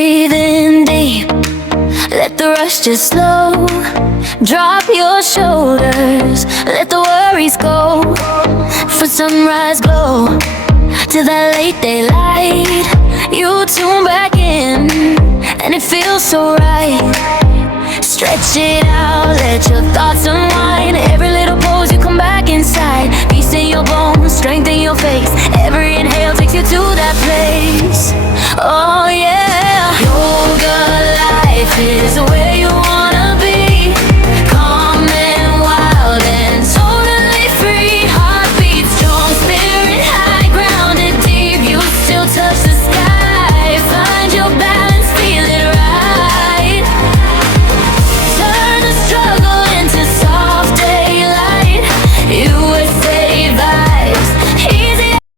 Breathe in deep, let the rush just slow. Drop your shoulders, let the worries go. For sunrise glow, to that late daylight, you tune back in, and it feels so right. Stretch it out, let your thoughts unwind. Every little pose, you come back inside. Peace in your bones, strength in your face. Every inhale takes you to that place. Oh,